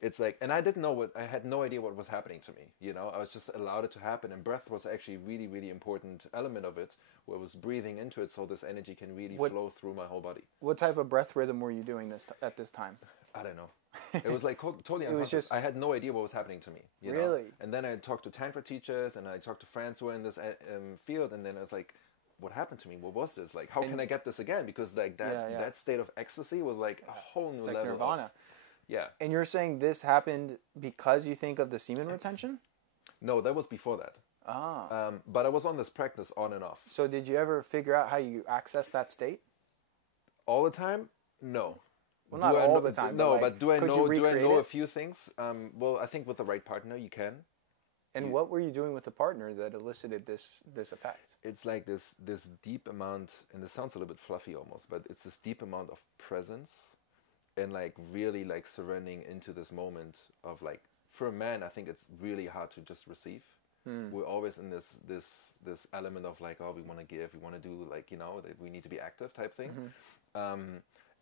It's like, and I had no idea what was happening to me. I was just allowed it to happen. And breath was actually a really, really important element of it, where I was breathing into it so this energy can really flow through my whole body. What type of breath rhythm were you doing at this time? I don't know. It was like totally unconscious. I had no idea what was happening to me. Really? And then I talked to Tantra teachers, and I talked to friends who were in this field, and then I was like, what happened to me? What was this? Like, how can I get this again? Because like that state of ecstasy was like a whole new level. Nirvana. Yeah. And you're saying this happened because you think of the semen retention? No, that was before that. Ah. But I was on this practice on and off. So did you ever figure out how you access that state? All the time? No. Well, not all the time. No, but do I know a few things? Well, I think with the right partner, you can. And what were you doing with the partner that elicited this effect? It's like this deep amount, and it sounds a little bit fluffy almost, but it's this deep amount of presence, and like really like surrendering into this moment of like, for a man, I think it's really hard to just receive. We're always in this element of like, oh, we want to give, we want to do like, that we need to be active type thing.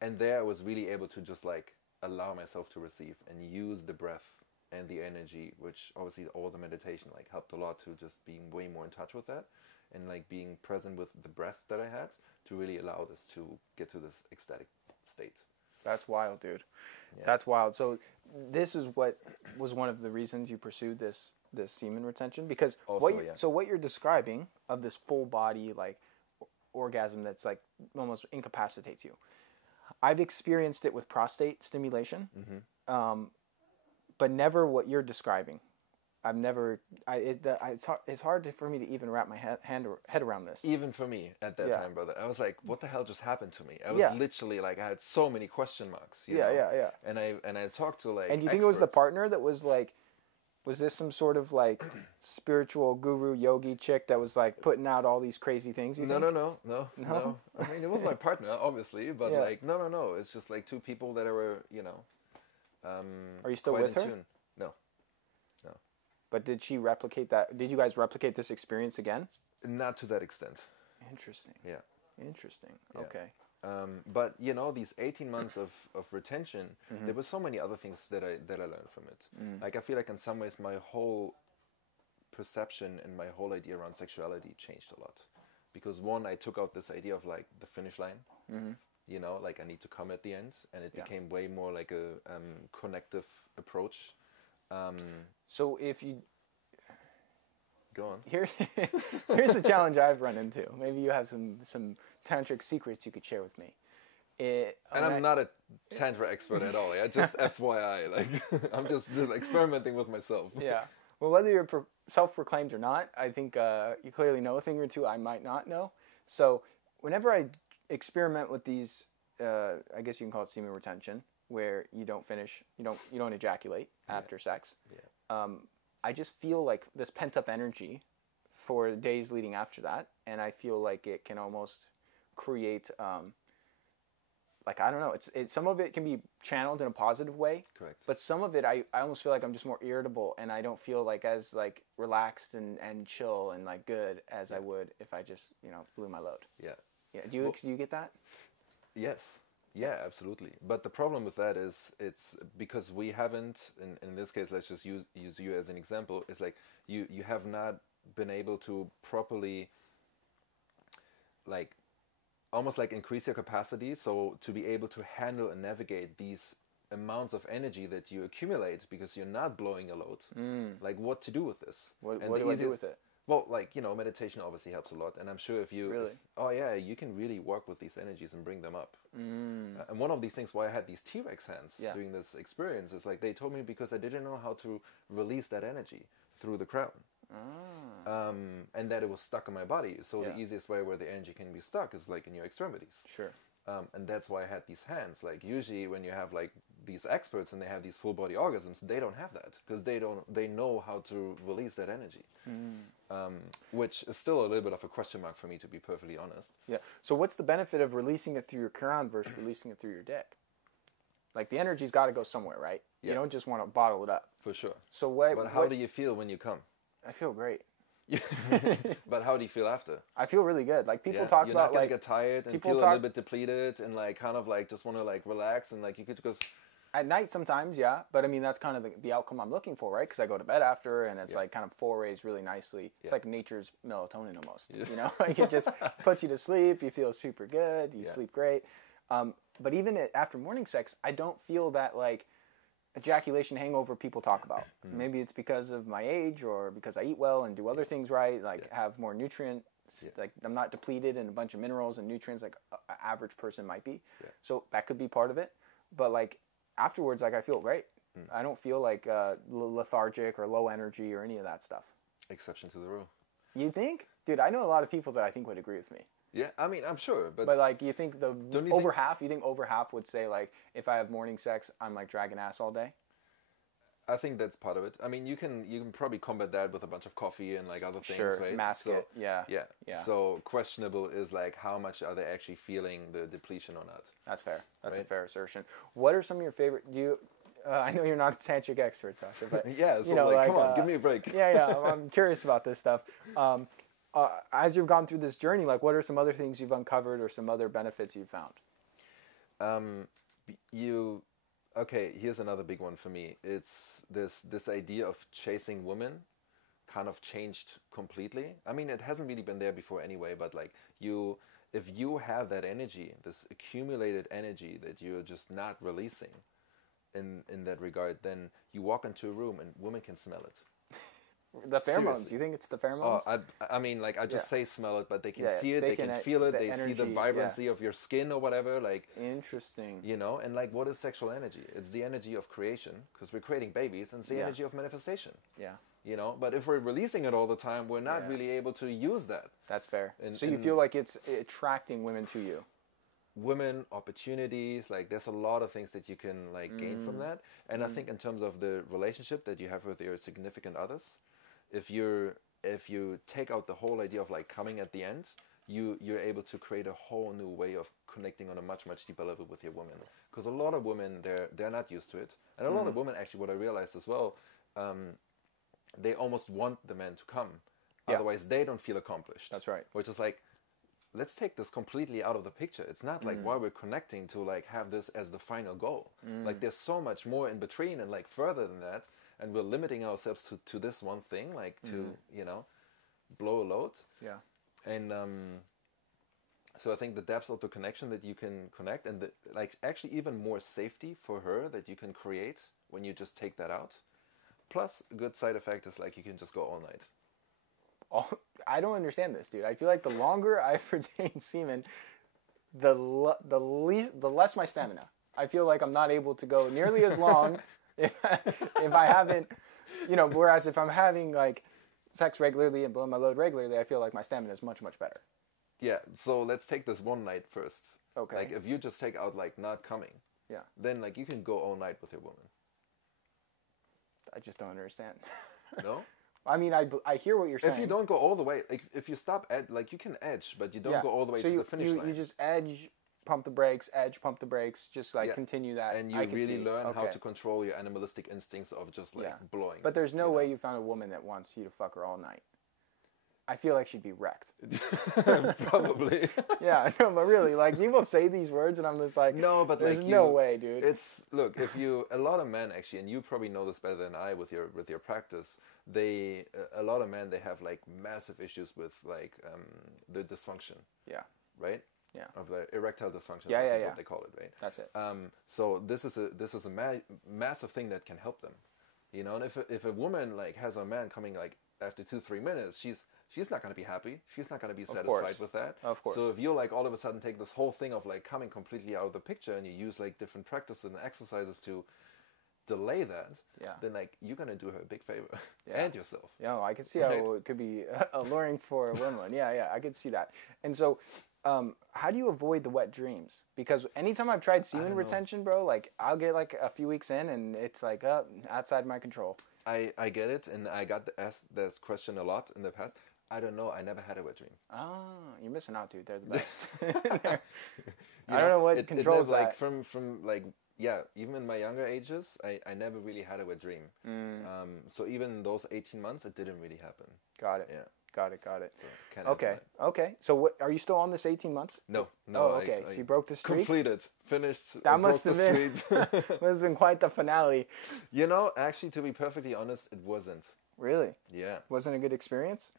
And there I was really able to just like allow myself to receive and use the breath and the energy, which obviously all the meditation like helped a lot to just being way more in touch with that, and like being present with the breath that I had to really allow this to get to this ecstatic state. That's wild, dude. Yeah. That's wild. So this is what was one of the reasons you pursued this semen retention, because what you're describing of this full body like orgasm that's like almost incapacitates you. I've experienced it with prostate stimulation, but never what you're describing. I've never. It's hard for me to even wrap my head around this. Even for me at that time, brother, I was like, "What the hell just happened to me?" I was literally like, I had so many question marks. You know? And I talked to like. And you think it was the partner that was like? Was this some sort of like spiritual guru yogi chick that was like putting out all these crazy things? No. I mean, it was my partner, obviously, but like, no. It's just like two people that were, Are you still with her? Tune. No. But did she replicate that? Did you guys replicate this experience again? Not to that extent. Interesting. Yeah. Interesting. Okay. But you know, these 18 months of retention, there were so many other things that I learned from it. Like I feel like in some ways my whole perception and my whole idea around sexuality changed a lot, because one, I took out this idea of like the finish line. You know, like I need to come at the end, and it became way more like a connective approach. So if you go on, here's the challenge I've run into. Maybe you have some tantric secrets you could share with me. And I'm not a tantra expert at all. Yeah, just FYI, like I'm just experimenting with myself. Yeah. Well, whether you're self-proclaimed or not, I think you clearly know a thing or two I might not know. So whenever I experiment with these, I guess you can call it semen retention, where you don't finish, you don't ejaculate after sex. Yeah. I just feel like this pent-up energy for the days leading after that, and I feel like it can almost create, like, I don't know, it's some of it can be channeled in a positive way. Correct. But some of it, I almost feel like I'm just more irritable, and I don't feel like as like relaxed and chill and like good as I would if I just, blew my load. Yeah. Yeah. Do you get that? Yes. Yeah, absolutely. But the problem with that is it's because we haven't, in this case, let's just use you as an example, it's like you have not been able to properly, like, almost like increase your capacity, so to be able to handle and navigate these amounts of energy that you accumulate because you're not blowing a load. Like, what to do with this? What do I do with it? Well, like, meditation obviously helps a lot, and I'm sure if you... Really? You can really work with these energies and bring them up. And one of these things why I had these T-Rex hands doing this experience is like, they told me because I didn't know how to release that energy through the crown. And that it was stuck in my body. So the easiest way where the energy can be stuck is like in your extremities. Sure. And that's why I had these hands. Like usually when you have like these experts and they have these full body orgasms, they don't have that because they know how to release that energy. Which is still a little bit of a question mark for me, to be perfectly honest. Yeah. So what's the benefit of releasing it through your crown versus releasing it through your dick? Like the energy's got to go somewhere, right? Yeah. You don't just want to bottle it up. For sure. So But how do you feel when you come? I feel great. But how do you feel after? I feel really good. Like people talk You're about not gonna like get tired and feel a little bit depleted and like kind of like just want to like relax and like you could just at night sometimes, yeah. But I mean that's kind of the outcome I'm looking for, right? Because I go to bed after and it's like kind of forays really nicely. It's like nature's melatonin almost. Like it just puts you to sleep. You feel super good. You sleep great. But even after morning sex, I don't feel that like ejaculation hangover people talk about. Maybe it's because of my age or because I eat well and do other things right, like have more nutrients, like I'm not depleted in a bunch of minerals and nutrients like an average person might be. So that could be part of it. But like afterwards, like I feel great. I don't feel like lethargic or low energy or any of that stuff. Exception to the rule. You think? Dude, I know a lot of people that I think would agree with me. Yeah, I mean, I'm sure, but like, you think over half would say like, if I have morning sex, I'm like dragging ass all day? I think that's part of it. I mean, you can probably combat that with a bunch of coffee and like other things, right? Mask it. Yeah. So questionable is like how much are they actually feeling the depletion or not? That's fair. That's a fair assertion. What are some of your favorite? I know you're not a tantric expert, Sascha, but come on, give me a break. I'm curious about this stuff. As you've gone through this journey, like what are some other things you've uncovered or some other benefits you've found? Here's another big one for me. It's this idea of chasing women kind of changed completely. I mean, it hasn't really been there before anyway, but like if you have that energy, this accumulated energy that you're just not releasing in that regard, then you walk into a room and women can smell it. The pheromones. Seriously. You think it's the pheromones? I mean, like I just say smell it, but they can see it, they can feel it, they see the vibrancy of your skin or whatever. Like interesting. And like what is sexual energy? It's the energy of creation because we're creating babies, and it's the energy of manifestation. Yeah. But if we're releasing it all the time, we're not really able to use that. That's fair. So you feel like it's attracting women to you? Women, opportunities, like there's a lot of things that you can like gain from that. And I think in terms of the relationship that you have with your significant others, if you take out the whole idea of like coming at the end, you're able to create a whole new way of connecting on a much deeper level with your women. Because a lot of women they're not used to it, and a lot of women actually, what I realized as well, they almost want the man to come, otherwise they don't feel accomplished. That's right. Which is like let's take this completely out of the picture. It's not like why we're connecting to like have this as the final goal. Like there's so much more in between and like further than that, and we're limiting ourselves to this one thing, like to blow a load. Yeah. And so I think the depth of the connection that you can connect, and the, like actually even more safety for her that you can create when you just take that out. Plus, a good side effect is like you can just go all night. I don't understand this, dude. I feel like the longer I retain semen, the less my stamina. I feel like I'm not able to go nearly as long if I haven't, whereas if I'm having like sex regularly and blowing my load regularly, I feel like my stamina is much, much better. Yeah, so let's take this one night first. Okay. Like if you just take out like not coming, then like you can go all night with your woman. I just don't understand. No? I mean, I hear what you're saying. If you don't go all the way, like if you stop like you can edge, but you don't go all the way to the finish line. You just edge, pump the brakes, edge, pump the brakes, just like continue that. And you really learn how to control your animalistic instincts of just like blowing. But there's no way you found a woman that wants you to fuck her all night. I feel like she'd be wrecked. Probably. Yeah, no, but really, like people say these words, and I'm just like, no, but there's like no way, dude. Look, if a lot of men actually, and you probably know this better than I with your practice, a lot of men, they have like massive issues with like the dysfunction. Yeah. Right. Yeah. Of the erectile dysfunction. Yeah. What they call it, right? That's it. So this is a massive thing that can help them, And if a woman like has a man coming like after 2-3 minutes, she's not going to be happy. She's not going to be satisfied with that. Of course. So if you like all of a sudden take this whole thing of like coming completely out of the picture and you use like different practices and exercises to delay that, then like you're going to do her a big favor and yourself. Yeah, I can see how it could be alluring for a woman. Yeah, I could see that. And so how do you avoid the wet dreams? Because anytime I've tried semen retention, bro, like I'll get like a few weeks in and it's like outside my control. I get it, and I got asked this question a lot in the past. I don't know. I never had a wet dream. Oh, you're missing out, dude. They're the best. I don't know what controls that. Like from like even in my younger ages, I never really had a wet dream. So even in those 18 months, it didn't really happen. Got it. Yeah. Got it. So Okay. So what are you still on this 18 months? No. Oh, okay. So you broke the streak? Completed. Finished. That must have been quite the finale. Actually, to be perfectly honest, it wasn't. Really? Yeah. Wasn't a good experience?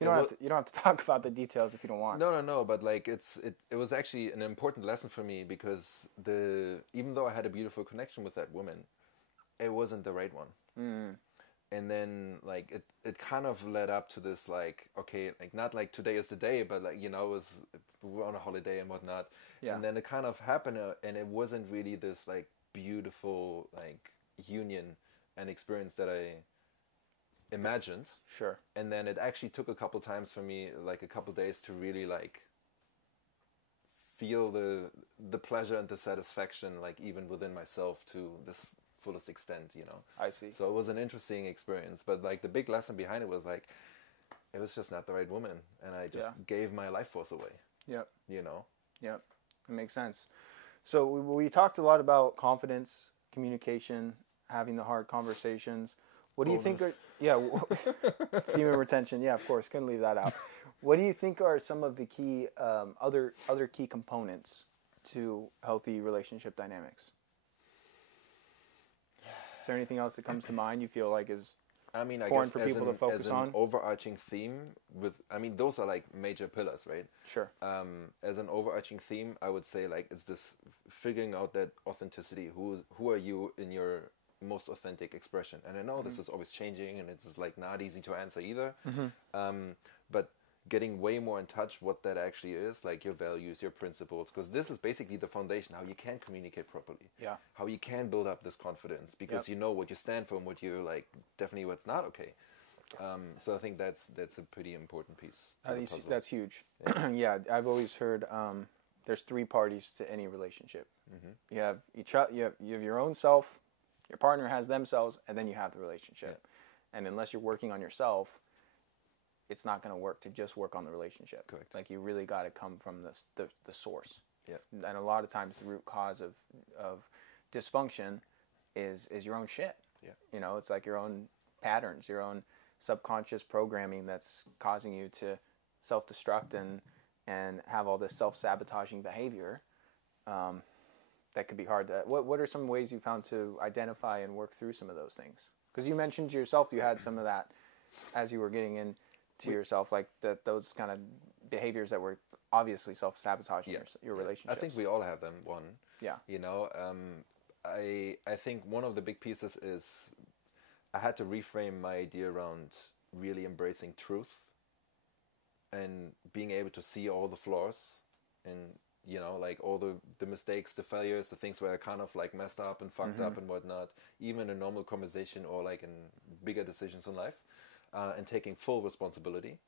You don't have to talk about the details if you don't want. No. But like it was actually an important lesson for me because even though I had a beautiful connection with that woman, it wasn't the right one. And then like it kind of led up to this like, okay, like not like today is the day, but like, we were on a holiday and whatnot. Yeah. And then it kind of happened and it wasn't really this like beautiful like union and experience that I imagined. Sure. And then it actually took a couple times for me, like a couple days to really like feel the pleasure and the satisfaction, like even within myself to this fullest extent, I see. So it was an interesting experience, but like the big lesson behind it was like it was just not the right woman, and I just gave my life force away. Yep. Yep. It makes sense. So we talked a lot about confidence, communication, having the hard conversations. What do you think are semen retention? Yeah, of course, couldn't leave that out. What do you think are some of the key other key components to healthy relationship dynamics? Is there anything else that comes to mind you feel like is important for people to focus on? As an overarching theme those are like major pillars, right? Sure. As an overarching theme, I would say like it's this figuring out that authenticity. Who are you in your most authentic expression? And I know this is always changing and it's like not easy to answer either. But getting way more in touch what that actually is, like your values, your principles, because this is basically the foundation, how you can communicate properly. Yeah. How you can build up this confidence, because you know what you stand for and what you're like, definitely what's not okay. So I think that's a pretty important piece. That's huge. Yeah, I've always heard there's 3 parties to any relationship. You have you have your own self, your partner has themselves, and then you have the relationship. And unless you're working on yourself, it's not going to work to just work on the relationship. Correct. Like you really got to come from the source. Yeah. And a lot of times the root cause of dysfunction is your own shit. Yeah. It's like your own patterns, your own subconscious programming that's causing you to self-destruct and and have all this self-sabotaging behavior, that could be hard to... What are some ways you found to identify and work through some of those things? Because you mentioned yourself you had some of that as you were getting into yourself, like those kind of behaviors that were obviously self-sabotaging your relationships. I think we all have them, one. Yeah. You know, I think one of the big pieces is I had to reframe my idea around really embracing truth and being able to see all the flaws and, you know, like all the mistakes, the failures, the things where I kind of like messed up and fucked up and whatnot, even in a normal conversation or like in bigger decisions in life, and taking full responsibility.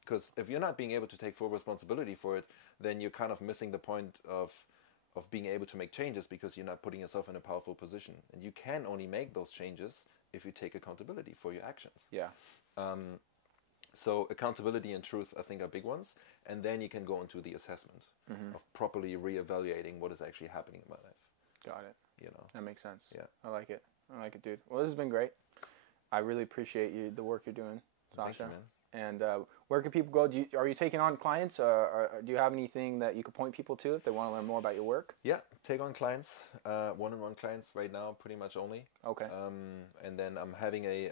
Because if you're not being able to take full responsibility for it, then you're kind of missing the point of being able to make changes, because you're not putting yourself in a powerful position. And you can only make those changes if you take accountability for your actions. Yeah. So accountability and truth, I think, are big ones. And then you can go into the assessment of properly reevaluating what is actually happening in my life. Got it. You know, that makes sense. Yeah. I like it, dude. Well, this has been great. I really appreciate the work you're doing, Sascha. Thank you, man. And where can people go? Are you taking on clients? Or do you have anything that you could point people to if they want to learn more about your work? Yeah, take on clients, one-on-one clients right now, pretty much only. Okay. And then I'm having a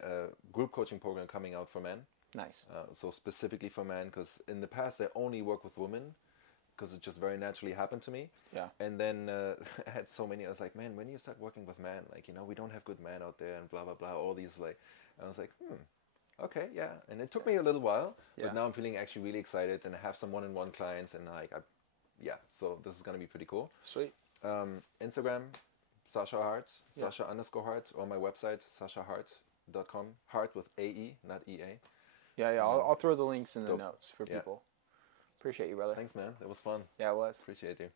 group coaching program coming out for men. Nice. So specifically for men, because in the past I only work with women, because it just very naturally happened to me. Yeah. And then I had so many. I was like, man, when you start working with men, like, you know, we don't have good men out there, and blah blah blah. All these like, I was like, okay, yeah. And it took me a little while, but now I'm feeling actually really excited, and I have some one-on-one clients, and like, so this is gonna be pretty cool. Sweet. Instagram, Sascha Haert, Sascha_Haert, or my website, saschahaert.com. Haert with AE, not EA. Yeah. I'll throw the links in the notes for people. Appreciate you, brother. Thanks, man. It was fun. Yeah, it was. Appreciate you.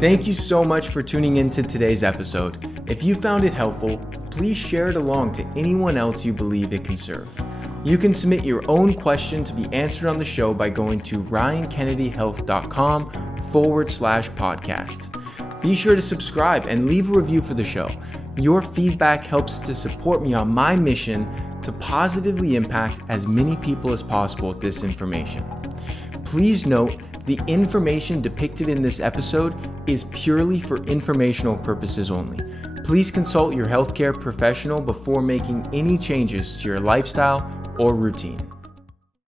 Thank you so much for tuning into today's episode. If you found it helpful, please share it along to anyone else you believe it can serve. You can submit your own question to be answered on the show by going to ryankennedyhealth.com/podcast. Be sure to subscribe and leave a review for the show. Your feedback helps to support me on my mission to positively impact as many people as possible with this information. Please note, the information depicted in this episode is purely for informational purposes only. Please consult your healthcare professional before making any changes to your lifestyle or routine.